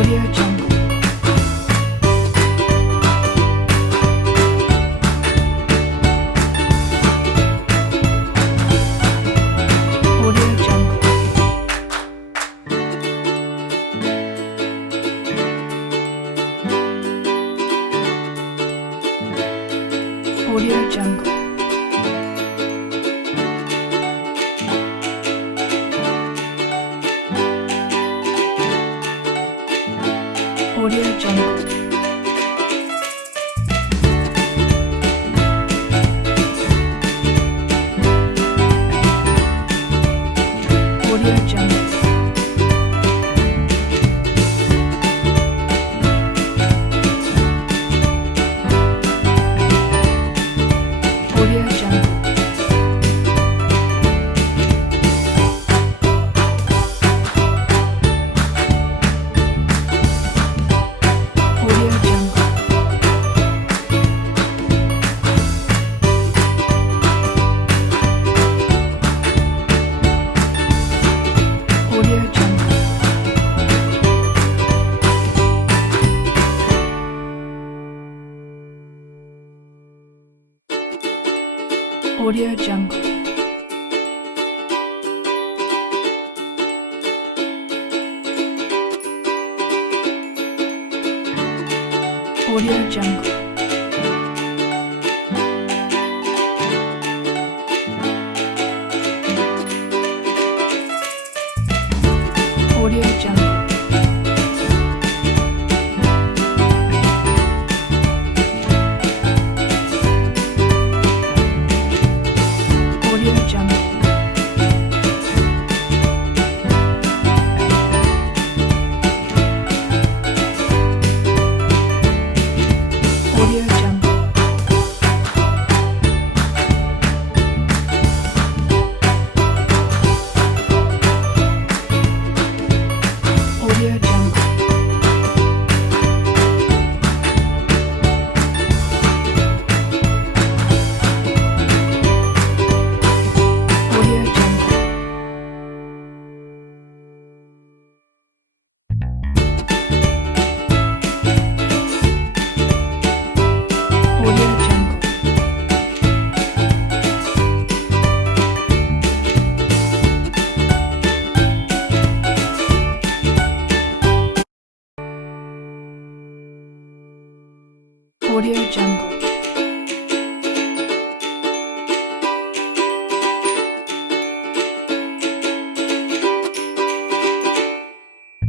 Audio Jungle. Audio Jungle. Audio Jungle. Audio Jungle. Audio Jungle. Audio Jungle. Audio Jungle. Audio Jungle. Audio Jungle. Audio Jungle. Audio Jungle. Audio Jungle. Audio Jungle. Audio Jungle. Audio Jungle. Audio Jungle. Audio Jungle.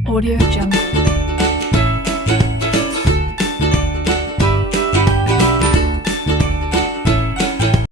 Audio Jungle.